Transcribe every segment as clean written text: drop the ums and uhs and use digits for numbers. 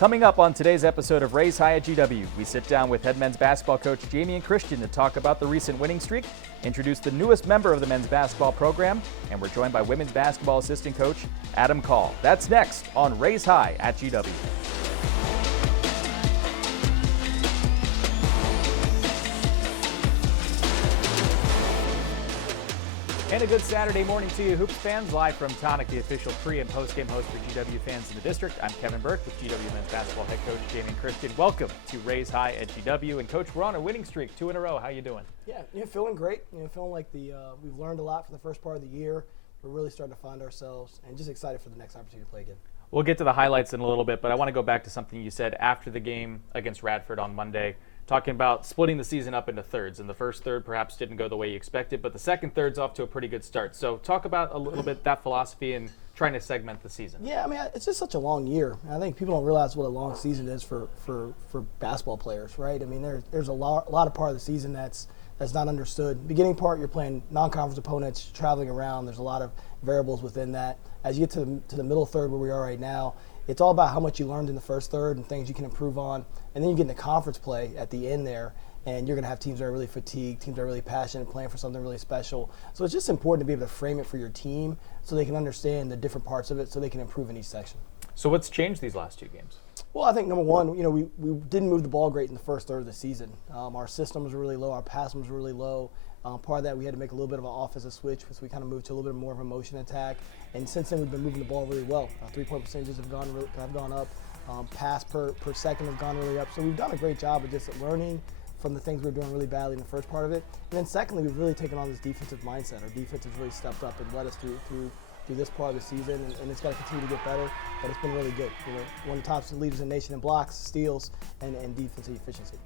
Coming up on today's episode of Raise High at GW, we sit down with head men's basketball coach Jamie and Christian to talk about the recent winning streak, introduce the newest member of the men's basketball program, and we're joined by women's basketball assistant coach Adam Call. That's next on Raise High at GW. And a good Saturday morning to you, Hoops fans. Live from Tonic, the official pre- and post-game host for GW fans in the district. I'm Kevin Burke with GW men's basketball head coach Jamie and Christian. Welcome to Raise High at GW. And Coach, we're on a winning streak, 2 in a row. How you doing? Yeah, feeling great. Feeling like we've learned a lot for the first part of the year. We're really starting to find ourselves, and just excited for the next opportunity to play again. We'll get to the highlights in a little bit, but I want to go back to something you said after the game against Radford on Monday, talking about splitting the season up into thirds. And the first third perhaps didn't go the way you expected, but the second third's off to a pretty good start. So talk about a little bit that philosophy and trying to segment the season. Yeah, it's just such a long year. I think people don't realize what a long season is for basketball players, right? There's a lot of part of the season that's not understood. Beginning part, you're playing non-conference opponents, traveling around. There's a lot of variables within that. As you get to the middle third where we are right now, it's all about how much you learned in the first third and things you can improve on. And then you get into conference play at the end there, and you're going to have teams that are really fatigued, teams that are really passionate, playing for something really special. So it's just important to be able to frame it for your team so they can understand the different parts of it so they can improve in each section. So what's changed these last two games? Well, I think number one, we didn't move the ball great in the first third of the season. Our systems were really low, our passing was really low. Part of that, we had to make a little bit of an offensive switch, so we kind of moved to a little bit more of a motion attack. And since then, we've been moving the ball really well. Our three-point percentages have gone up. Pass per second has gone really up. So we've done a great job of just learning from the things we were doing really badly in the first part of it. And then secondly, we've really taken on this defensive mindset. Our defense has really stepped up and led us through this part of the season, and it's got to continue to get better, but it's been really good. One of the top leaders in the nation in blocks, steals, and defensive efficiency.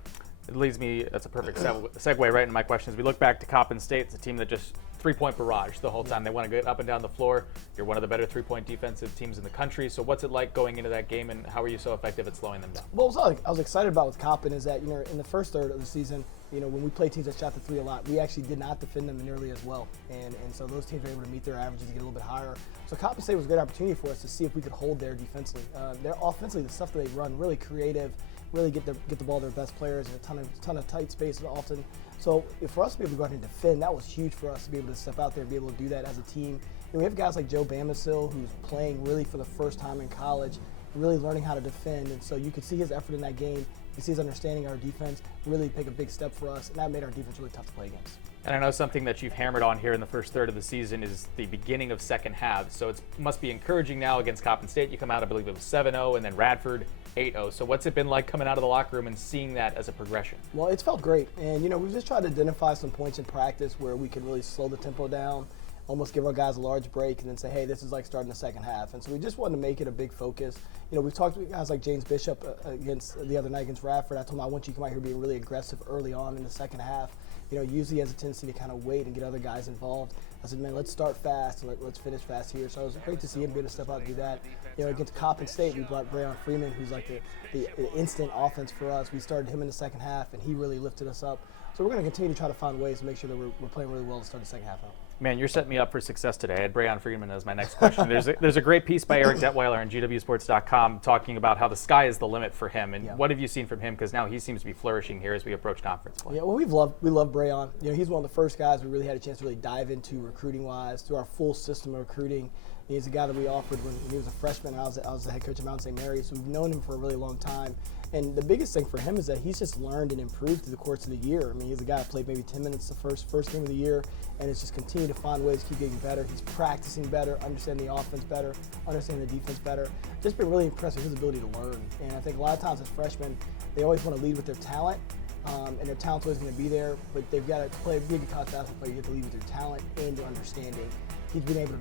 It leads me, that's a perfect segue right into my questions. We look back to Coppin State. It's a team that just three-point barrage the whole time. They want to get up and down the floor. You're one of the better three-point defensive teams in the country. So what's it like going into that game, and how are you so effective at slowing them down? Well, what I was excited about with Coppin is that, in the first third of the season, when we play teams that shot the three a lot, we actually did not defend them nearly as well. And so those teams were able to meet their averages and get a little bit higher. So Coppin State was a great opportunity for us to see if we could hold their defensively. Their offensively, the stuff that they run, really creative, really get the ball to their best players in a ton of tight spaces often. So for us to be able to go out and defend, that was huge for us to be able to step out there and be able to do that as a team. And we have guys like Joe Bamisil, who's playing really for the first time in college, really learning how to defend. And so you could see his effort in that game. You could see his understanding of our defense really take a big step for us, and that made our defense really tough to play against. And I know something that you've hammered on here in the first third of the season is the beginning of second halves. So it must be encouraging now against Coppin State. You come out, I believe it was 7-0, and then Radford 8-0. So what's it been like coming out of the locker room and seeing that as a progression? Well, it's felt great. And, we've just tried to identify some points in practice where we can really slow the tempo down, almost give our guys a large break, and then say, hey, this is like starting the second half. And so we just wanted to make it a big focus. We've talked to guys like James Bishop the other night against Radford. I told him, I want you to come out here being really aggressive early on in the second half. Usually he has a tendency to kind of wait and get other guys involved. I said, man, let's start fast and let's finish fast here. So it was great to see him be able to step out and do that. Against Coppin State, we brought Brayon Freeman, who's like the instant offense for us. We started him in the second half, and he really lifted us up. So we're going to continue to try to find ways to make sure that we're playing really well to start the second half out. Man, you're setting me up for success today. I had Brayon Freeman as my next question. There's a great piece by Eric Detweiler on GWSports.com talking about how the sky is the limit for him. And what have you seen from him? Because now he seems to be flourishing here as we approach conference play. Yeah, well, we love Brayon. He's one of the first guys we really had a chance to really dive into recruiting-wise through our full system of recruiting. He's a guy that we offered when he was a freshman. I was the head coach of Mount St. Mary's, so we've known him for a really long time. And the biggest thing for him is that he's just learned and improved through the course of the year. He's a guy that played maybe 10 minutes the first game of the year, and it's just continued to find ways to keep getting better. He's practicing better, understanding the offense better, understanding the defense better. Just been really impressed with his ability to learn. And I think a lot of times as freshmen, they always want to lead with their talent, and their talent's always going to be there, but they've got to play a big college basketball player. You have to lead with your talent and your understanding. He's been able to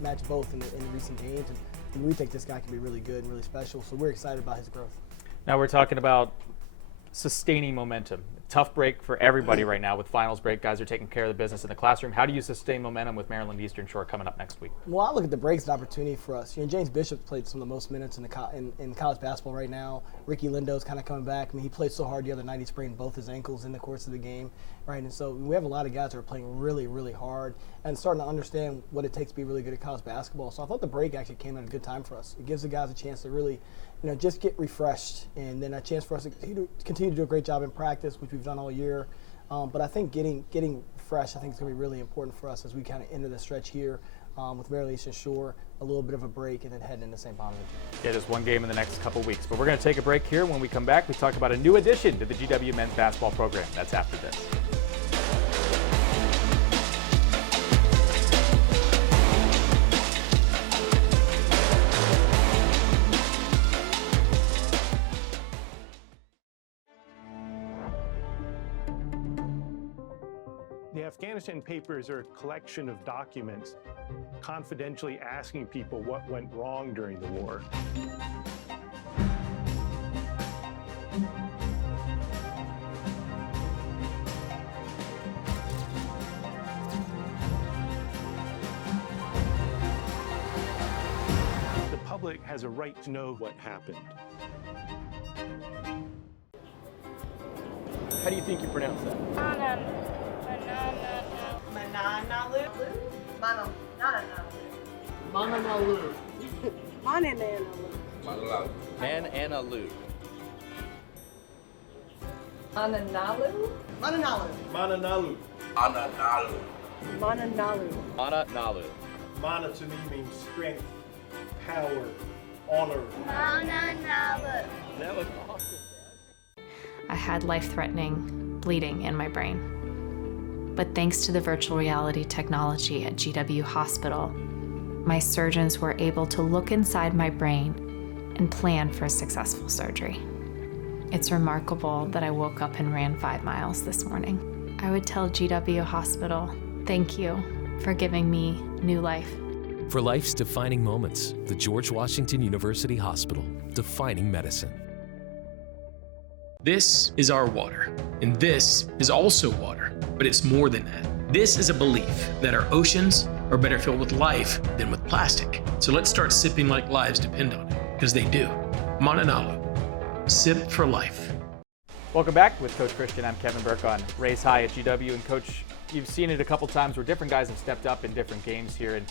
match both in the recent games, and we think this guy can be really good and really special, so we're excited about his growth. Now we're talking about sustaining momentum. tough break for everybody right now with finals break. Guys are taking care of the business in the classroom. How do you sustain momentum with Maryland Eastern Shore coming up next week? Well, I look at the break as an opportunity for us. James Bishop played some of the most minutes in college basketball right now. Ricky Lindo's kind of coming back. I mean, he played so hard the other night, he sprained both his ankles in the course of the game, right? And so we have a lot of guys that are playing really, really hard and starting to understand what it takes to be really good at college basketball. So I thought the break actually came at a good time for us. It gives the guys a chance to really, just get refreshed, and then a chance for us to continue to do a great job in practice, which we've done all year. But I think getting fresh, I think is going to be really important for us as we kind of enter the stretch here with Maryland Eastern Shore, a little bit of a break, and then heading into St. Bonaventure. Yeah, just one game in the next couple weeks. But we're going to take a break here. When we come back, we talk about a new addition to the GW men's basketball program. That's after this. The Afghanistan Papers are a collection of documents confidentially asking people what went wrong during the war. The public has a right to know what happened. How do you think you pronounce that? Mananalu. Mananalu. Mananalu. Mananalu. Mananalu. Mananalu. Mananalu. Mananalu. Mana to me means strength, power, honor. That was awesome. I had life-threatening bleeding in my brain. But thanks to the virtual reality technology at GW Hospital, my surgeons were able to look inside my brain and plan for a successful surgery. It's remarkable that I woke up and ran 5 miles this morning. I would tell GW Hospital, thank you for giving me new life. For life's defining moments, the George Washington University Hospital, defining medicine. This is our water, and this is also water, but it's more than that. This is a belief that our oceans are better filled with life than with plastic. So let's start sipping like lives depend on it, because they do. Mananalu, sip for life. Welcome back with Coach Christian. I'm Kevin Burke on Race High at GW. And Coach, you've seen it a couple times where different guys have stepped up in different games here. And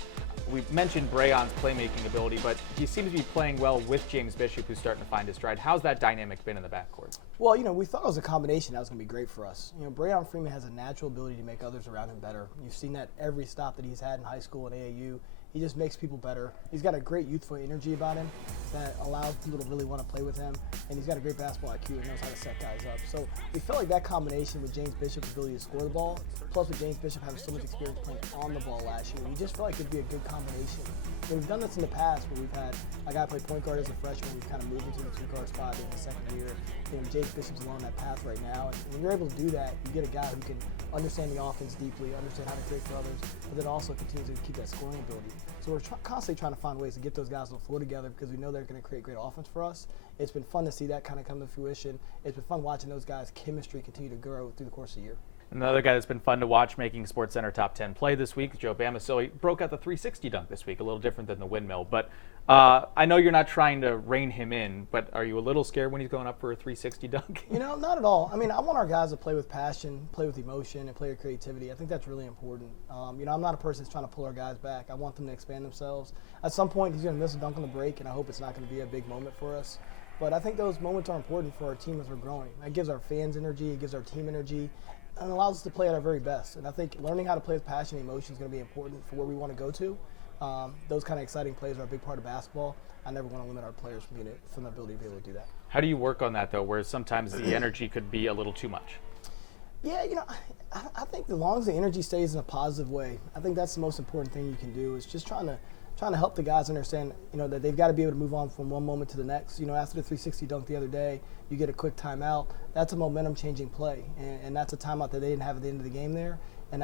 we've mentioned Brayon's playmaking ability, but he seems to be playing well with James Bishop, who's starting to find his stride. How's that dynamic been in the backcourt? Well, we thought it was a combination that was going to be great for us. Brayon Freeman has a natural ability to make others around him better. You've seen that every stop that he's had in high school and AAU. He just makes people better. He's got a great youthful energy about him that allows people to really want to play with him. And he's got a great basketball IQ and knows how to set guys up. So we felt like that combination with James Bishop's ability to score the ball, plus with James Bishop having so much experience playing on the ball last year, we just felt like it'd be a good combination. We've done this in the past where we've had a guy play point guard as a freshman. We've kind of moved into the two-guard spot in the second year. James Bishop's along that path right now. And when you're able to do that, you get a guy who can understand the offense deeply, understand how to create for others, but then also continue to keep that scoring ability. So we're constantly trying to find ways to get those guys on the floor together because we know they're going to create great offense for us. It's been fun to see that kind of come to fruition. It's been fun watching those guys' chemistry continue to grow through the course of the year. Another guy that's been fun to watch making SportsCenter top 10 play this week, Joe Bamisile. He broke out the 360 dunk this week, a little different than the windmill. But I know you're not trying to rein him in, but are you a little scared when he's going up for a 360 dunk? Not at all. I mean, I want our guys to play with passion, play with emotion, and play with creativity. I think that's really important. I'm not a person that's trying to pull our guys back. I want them to expand themselves. At some point, he's going to miss a dunk on the break, and I hope it's not going to be a big moment for us. But I think those moments are important for our team as we're growing. It gives our fans energy, it gives our team energy, and allows us to play at our very best. And I think learning how to play with passion and emotion is going to be important for where we want to go to. Those kind of exciting plays are a big part of basketball. I never want to limit our players from the ability to be able to do that. How do you work on that, though, where sometimes the energy could be a little too much? Yeah, I think as long as the energy stays in a positive way, I think that's the most important thing you can do is just trying to help the guys understand, that they've got to be able to move on from one moment to the next. After the 360 dunk the other day, you get a quick timeout. That's a momentum-changing play, and that's a timeout that they didn't have at the end of the game there. And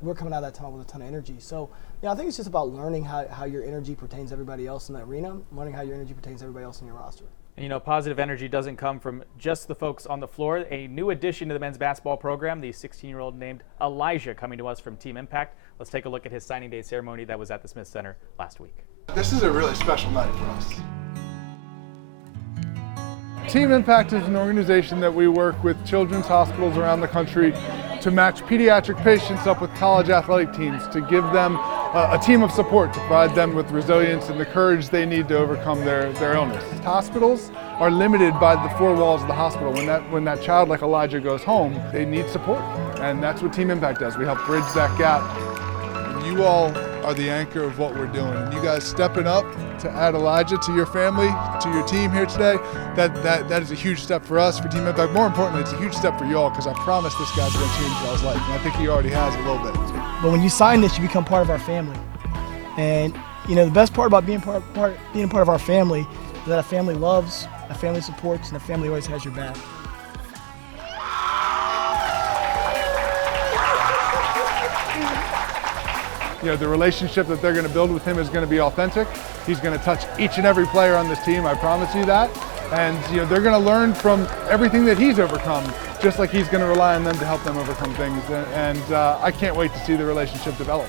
we're coming out of that tunnel with a ton of energy. So, I think it's just about learning how your energy pertains to everybody else in the arena, learning how your energy pertains to everybody else in your roster. And, positive energy doesn't come from just the folks on the floor. A new addition to the men's basketball program, the 16-year-old named Elijah, coming to us from Team Impact. Let's take a look at his signing day ceremony that was at the Smith Center last week. This is a really special night for us. Team Impact is an organization that we work with children's hospitals around the country to match pediatric patients up with college athletic teams, to give them a team of support, to provide them with resilience and the courage they need to overcome their illness. Hospitals are limited by the four walls of the hospital. When that child like Elijah goes home, they need support, and that's what Team Impact does. We help bridge that gap. You all are the anchor of what we're doing, and you guys stepping up to add Elijah to your family, to your team here today, that is a huge step for us, for Team Impact. More importantly, it's a huge step for y'all, because I promise this guy's going to change y'all's life, and I think he already has a little bit. But when you sign this, you become part of our family. And the best part about being part of our family is that a family loves, a family supports, and a family always has your back. The relationship that they're going to build with him is going to be authentic. He's going to touch each and every player on this team, I promise you that. And they're going to learn from everything that he's overcome, just like he's going to rely on them to help them overcome things. And I can't wait to see the relationship develop.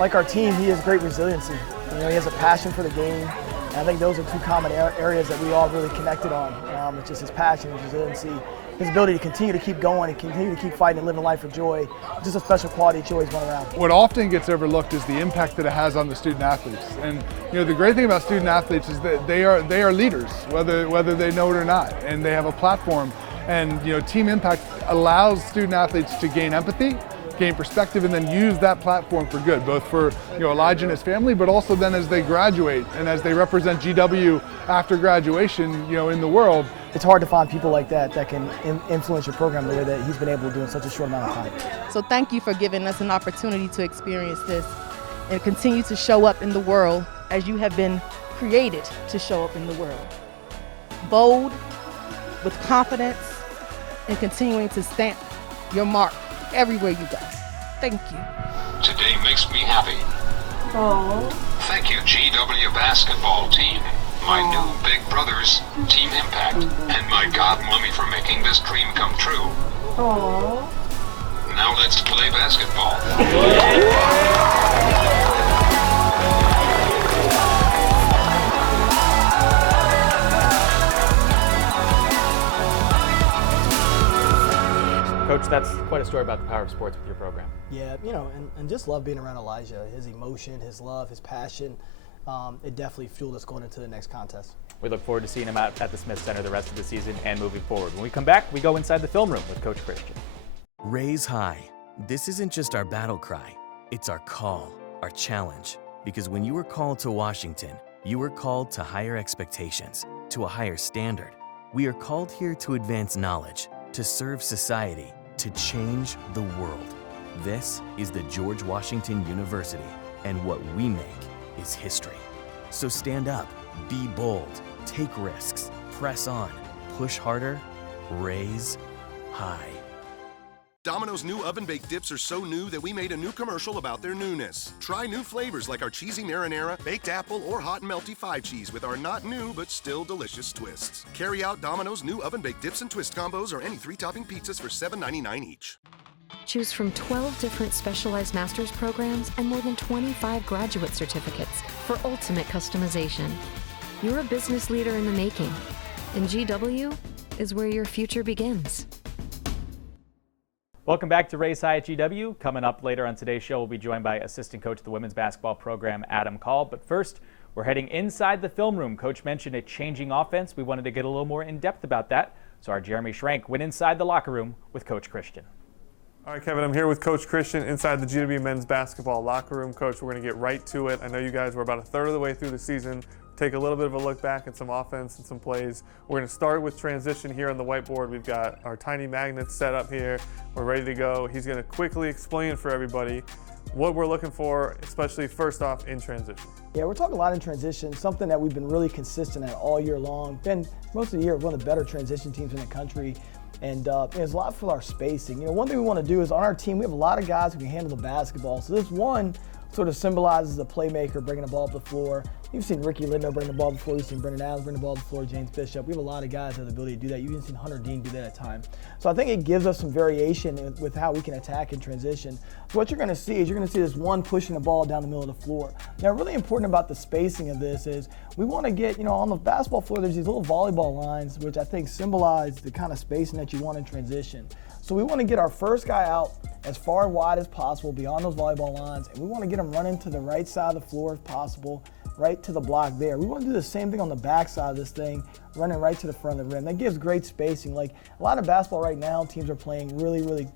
Like our team, he has great resiliency. He has a passion for the game. And I think those are two common areas that we all really connected on. It's just his passion, his resiliency, his ability to continue to keep going and continue to keep fighting and living life for joy. Just a special quality that you always want around. What often gets overlooked is the impact that it has on the student athletes. And the great thing about student athletes is that they are leaders, whether they know it or not, and they have a platform. And Team Impact allows student athletes to gain empathy, gain perspective, and then use that platform for good, both for Elijah and his family, but also then as they graduate and as they represent GW after graduation in the world. It's hard to find people like that can influence your program the way that he's been able to do in such a short amount of time. So thank you for giving us an opportunity to experience this and continue to show up in the world as you have been created to show up in the world. Bold, with confidence, and continuing to stamp your mark everywhere you go. Thank you. Today makes me happy. Oh. Thank you, GW basketball team, my new big brothers, Team Impact, and my godmommy for making this dream come true. Oh. Now let's play basketball. Coach, that's quite a story about the power of sports with your program. Yeah, and just love being around Elijah. His emotion, his love, his passion, it definitely fueled us going into the next contest. We look forward to seeing him out at the Smith Center the rest of the season and moving forward. When we come back, we go inside the film room with Coach Christian. Raise high. This isn't just our battle cry. It's our call, our challenge. Because when you were called to Washington, you were called to higher expectations, to a higher standard. We are called here to advance knowledge, to serve society, to change the world. This is the George Washington University, and what we make is history. So stand up, be bold, take risks, press on, push harder, raise high. Domino's new oven-baked dips are so new that we made a new commercial about their newness. Try new flavors like our cheesy marinara, baked apple, or hot and melty 5-cheese with our not new but still delicious twists. Carry out Domino's new oven-baked dips and twist combos or any 3-topping pizzas for $7.99 each. Choose from 12 different specialized master's programs and more than 25 graduate certificates for ultimate customization. You're a business leader in the making, and GW is where your future begins. Welcome back to Raise High at GW. Coming up later on today's show, we'll be joined by assistant coach of the women's basketball program, Adam Call. But first, we're heading inside the film room. Coach mentioned a changing offense. We wanted to get a little more in depth about that. So our Jeremy Schrank went inside the locker room with Coach Christian. All right, Kevin, I'm here with Coach Christian inside the GW men's basketball locker room. Coach, we're going to get right to it. I know you guys were about a third of the way through the season. Take a little bit of a look back at some offense and some plays. We're going to start with transition here on the whiteboard. We've got our tiny magnets set up here. We're ready to go. He's going to quickly explain for everybody what we're looking for, especially first off in transition. Yeah, we're talking a lot in transition, something that we've been really consistent at all year long. Been most of the year one of the better transition teams in the country. And there's a lot for our spacing. One thing we want to do is on our team, we have a lot of guys who can handle the basketball. So this one sort of symbolizes the playmaker bringing the ball up the floor. You've seen Ricky Lindo bring the ball before. You've seen Brendan Adams bring the ball before. James Bishop. We have a lot of guys that have the ability to do that. You've even seen Hunter Dean do that at times. So I think it gives us some variation with how we can attack and transition. So what you're going to see is you're going to see this one pushing the ball down the middle of the floor. Now, really important about the spacing of this is we want to get, on the basketball floor, there's these little volleyball lines, which I think symbolize the kind of spacing that you want in transition. So we want to get our first guy out as far and wide as possible beyond those volleyball lines, and we want to get him running to the right side of the floor if possible, right to the block there. We want to do the same thing on the back side of this thing, running right to the front of the rim. That gives great spacing. Like a lot of basketball right now, teams are playing really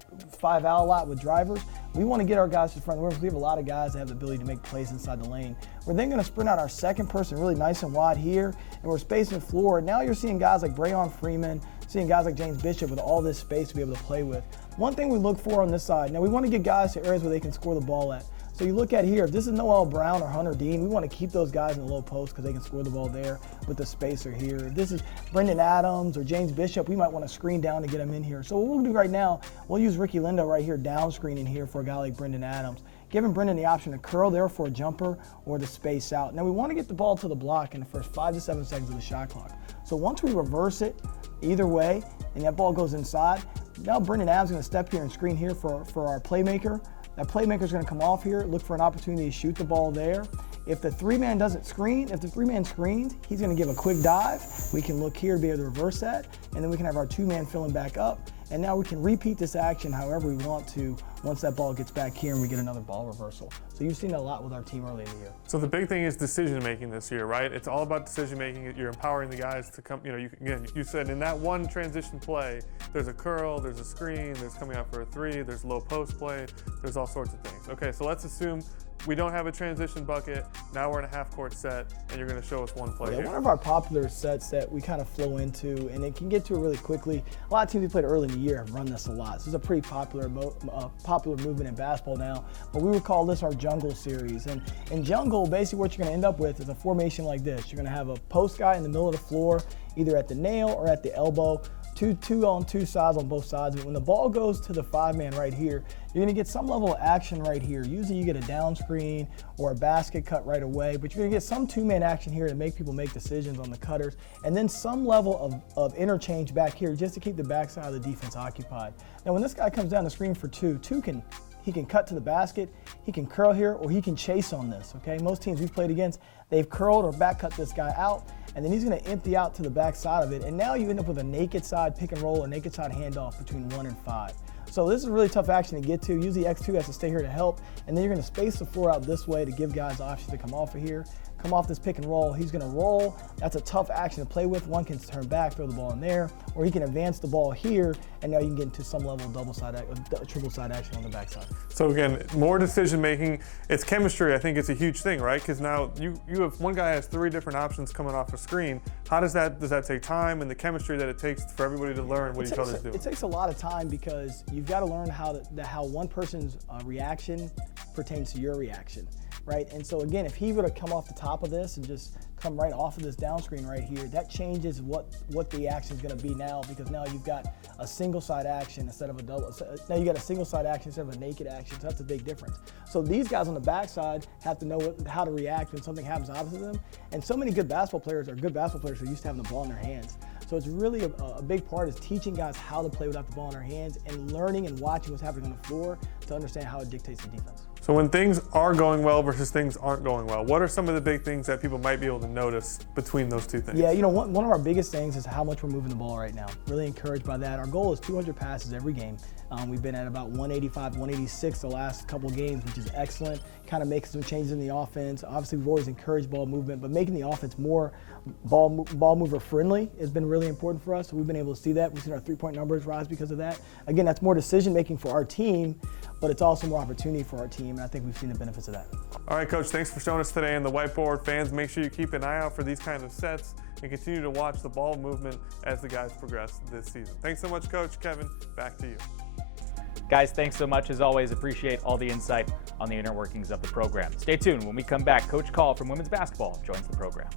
5-out a lot with drivers. We want to get our guys to the front of the rim because we have a lot of guys that have the ability to make plays inside the lane. We're then going to sprint out our second person really nice and wide here, and we're spacing the floor. Now you're seeing guys like Brayon Freeman, seeing guys like James Bishop with all this space to be able to play with. One thing we look for on this side, now we want to get guys to areas where they can score the ball at. So you look at here, if this is Noel Brown or Hunter Dean, we want to keep those guys in the low post because they can score the ball there with the spacer here. If this is Brendan Adams or James Bishop, we might want to screen down to get them in here. So what we'll do right now, we'll use Ricky Lindo right here down screening here for a guy like Brendan Adams, giving Brendan the option to curl there for a jumper or to space out. Now we want to get the ball to the block in the first 5 to 7 seconds of the shot clock. So once we reverse it either way and that ball goes inside, now Brendan Adams is going to step here and screen here for our playmaker. That playmaker is going to come off here, look for an opportunity to shoot the ball there. If the three-man doesn't screen, if the three-man screens, he's going to give a quick dive. We can look here to be able to reverse that, and then we can have our two-man filling back up. And now we can repeat this action however we want to once that ball gets back here and we get another ball reversal. So you've seen that a lot with our team early in the year. So the big thing is decision making this year, right? It's all about decision making. You're empowering the guys to come, you said in that one transition play, there's a curl, there's a screen, there's coming out for a three, there's low post play, there's all sorts of things. Okay, so let's assume we don't have a transition bucket. Now we're in a half-court set, and you're going to show us one play here. One of our popular sets that we kind of flow into, and it can get to it really quickly. A lot of teams we played early in the year have run this a lot. This is a pretty popular movement in basketball now, but we would call this our jungle series. And in jungle, basically what you're going to end up with is a formation like this. You're going to have a post guy in the middle of the floor, either at the nail or at the elbow. Two on two sides on both sides. But when the ball goes to the five-man right here, you're going to get some level of action right here. Usually you get a down screen or a basket cut right away, but you're going to get some two-man action here to make people make decisions on the cutters, and then some level of interchange back here just to keep the backside of the defense occupied. Now when this guy comes down the screen for two can cut to the basket, he can curl here, or he can chase on this, okay? Most teams we've played against, they've curled or back cut this guy out, and then he's going to empty out to the back side of it, and now you end up with a naked side pick and roll or naked side handoff between 1 and 5. So this is a really tough action to get to. Usually X2 has to stay here to help, and then you're going to space the floor out this way to give guys options to come off of here. Come off this pick and roll, he's going to roll. That's a tough action to play with. One can turn back, throw the ball in there, or he can advance the ball here, and now you can get into some level of triple side action on the backside. So again, more decision making. It's chemistry. I think it's a huge thing, right? Because now you have one guy has 3 different options coming off a screen. How does that take time and the chemistry that it takes for everybody to learn what each other's doing? It takes a lot of time because you've got to learn how one person's reaction pertains to your reaction. Right, and so again, if he were to come off the top of this and just come right off of this down screen right here, that changes what the action is going to be now, because now you've got a single side action instead of a double. Now you got a single side action instead of a naked action, so that's a big difference. So these guys on the backside have to know how to react when something happens opposite them, and so many good basketball players are used to having the ball in their hands. So it's really a big part is teaching guys how to play without the ball in their hands and learning and watching what's happening on the floor to understand how it dictates the defense. So when things are going well versus things aren't going well, what are some of the big things that people might be able to notice between those two things? Yeah, one of our biggest things is how much we're moving the ball right now. Really encouraged by that. Our goal is 200 passes every game. We've been at about 185, 186 the last couple games, which is excellent. Kind of making some changes in the offense. Obviously, we've always encouraged ball movement, but making the offense more ball mover friendly has been really important for us. So we've been able to see that. We've seen our three-point numbers rise because of that. Again, that's more decision making for our team, but it's also more opportunity for our team, and I think we've seen the benefits of that. All right, Coach, thanks for showing us today in the whiteboard. Fans, make sure you keep an eye out for these kinds of sets and continue to watch the ball movement as the guys progress this season. Thanks so much, Coach. Kevin, back to you. Guys, thanks so much. As always, appreciate all the insight on the inner workings of the program. Stay tuned. When we come back, Coach Call from women's basketball joins the program.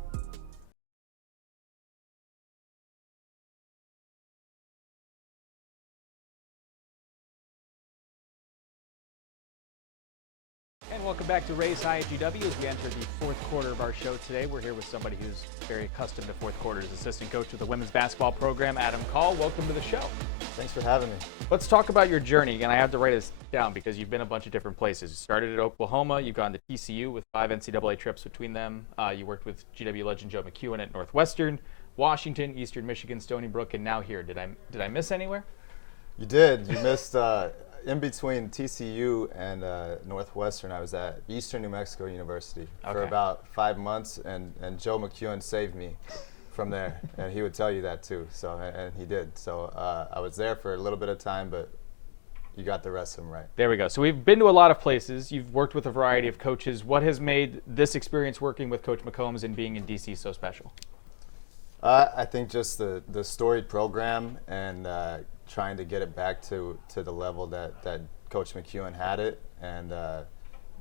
And welcome Welcome back to Raise High at GW as we enter the fourth quarter of our show today. We're here with somebody who's very accustomed to fourth quarters, assistant coach of the women's basketball program, Adam Call. Welcome to the show. Thanks for having me. Let's talk about your journey, and I have to write this down because you've been a bunch of different places. You started at Oklahoma, you've gone to TCU with 5 NCAA trips between them. You worked with GW legend Joe McEwen at Northwestern, Washington, Eastern Michigan, Stony Brook, and now here. Did I miss anywhere? You did. You missed in between TCU and Northwestern. I was at Eastern New Mexico University for about 5 months, and Joe McEwen saved me from there, and he would tell you that too. So, and he did. So I was there for a little bit of time, but you got the rest of them right. There we go. So we've been to a lot of places. You've worked with a variety of coaches. What has made this experience working with Coach McCombs and being in DC so special? I think just the storied program and trying to get it back to the level that Coach McEwen had it, and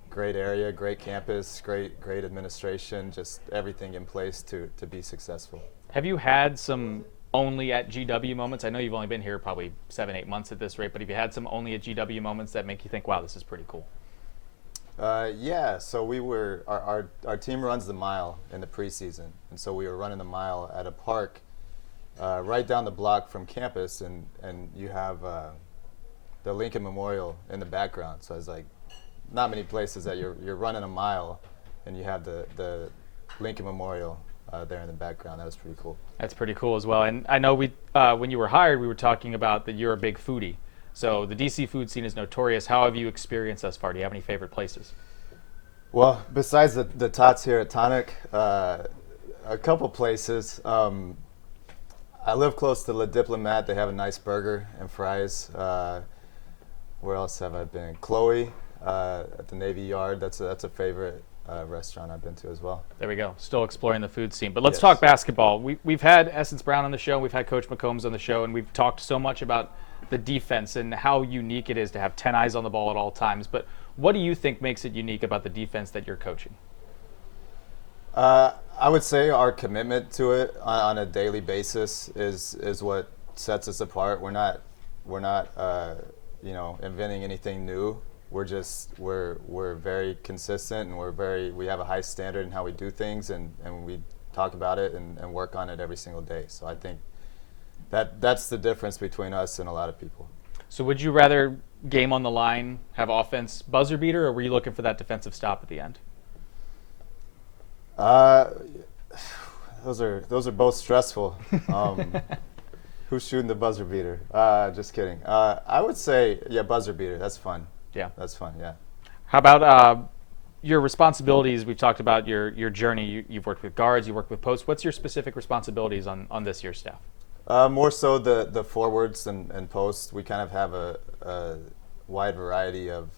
great area, great campus, great administration, just everything in place to be successful. Have you had some only at GW moments? I know you've only been here probably 7-8 months at this rate, but have you had some only at GW moments that make you think, wow, this is pretty cool? Yeah, so our team runs the mile in the preseason, and so we were running the mile at a park right down the block from campus, and you have the Lincoln Memorial in the background. So it's like not many places that you're running a mile and you have the Lincoln Memorial there in the background. That was pretty cool. That's pretty cool as well. And I know when you were hired, we were talking about that you're a big foodie. So the DC food scene is notorious. How have you experienced thus far? Do you have any favorite places? Well, besides the Tots here at Tonic, a couple places. I live close to Le Diplomat. They have a nice burger and fries. Where else have I been? Chloe at the Navy Yard. That's a favorite restaurant I've been to as well. There we go. Still exploring the food scene. But let's talk basketball. We've had Essence Brown on the show. We've had Coach McCombs on the show, and we've talked so much about the defense and how unique it is to have 10 eyes on the ball at all times. But what do you think makes it unique about the defense that you're coaching? I would say our commitment to it on a daily basis is what sets us apart. We're not inventing anything new. We're very consistent, and we have a high standard in how we do things, and we talk about it and work on it every single day. So I think that's the difference between us and a lot of people. So would you rather game on the line, have offense buzzer beater, or were you looking for that defensive stop at the end? Those are both stressful. Who's shooting the buzzer beater? Just kidding. I would say, buzzer beater. That's fun. Yeah. That's fun, yeah. How about your responsibilities? We've talked about your journey. You've worked with guards, you worked with posts. What's your specific responsibilities on this year's staff? More so the forwards and posts. We kind of have a wide variety of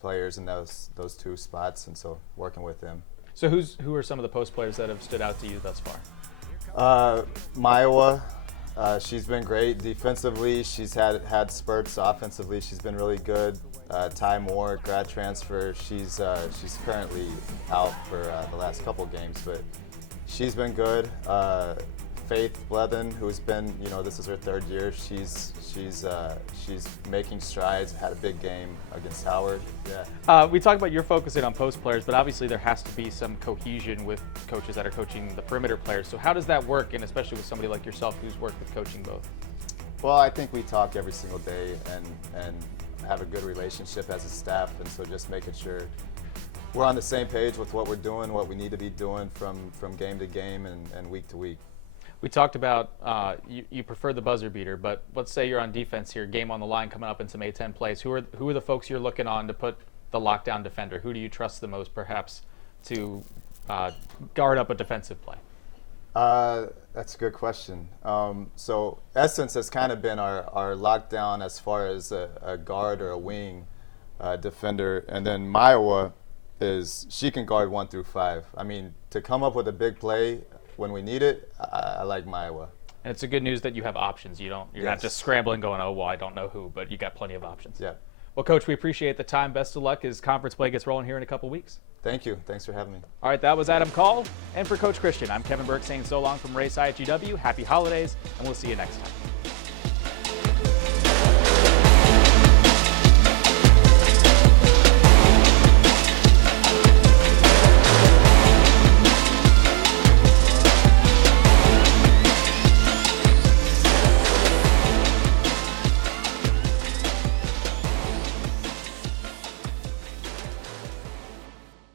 players in those two spots, and so working with them. So who are some of the post players that have stood out to you thus far? Maiwa, she's been great defensively. She's had spurts offensively. She's been really good. Ty Moore, grad transfer. She's currently out for the last couple games, but she's been good. Faith Blethen, who's been, this is her third year. She's making strides. Had a big game against Howard. Yeah. We talk about you're focusing on post players, but obviously there has to be some cohesion with coaches that are coaching the perimeter players. So how does that work, and especially with somebody like yourself who's worked with coaching both? Well, I think we talk every single day and have a good relationship as a staff, and so just making sure we're on the same page with what we're doing, what we need to be doing from game to game and week to week. We talked about you prefer the buzzer beater, but let's say you're on defense here, game on the line, coming up in some A-10 plays. Who are the folks you're looking on to put the lockdown defender? Who do you trust the most, perhaps, to guard up a defensive play? That's a good question. So Essence has kind of been our lockdown as far as a guard or a wing defender, and then Maiwa she can guard 1 through 5. I mean, to come up with a big play when we need it, I like Maiwa. And it's a good news that you have options. You're not just scrambling going, oh, well, I don't know who, but you got plenty of options. Yeah. Well, Coach, we appreciate the time. Best of luck as conference play gets rolling here in a couple weeks. Thank you. Thanks for having me. All right, that was Adam Call. And for Coach Christian, I'm Kevin Burke saying so long from Race High at GW. Happy holidays, and we'll see you next time.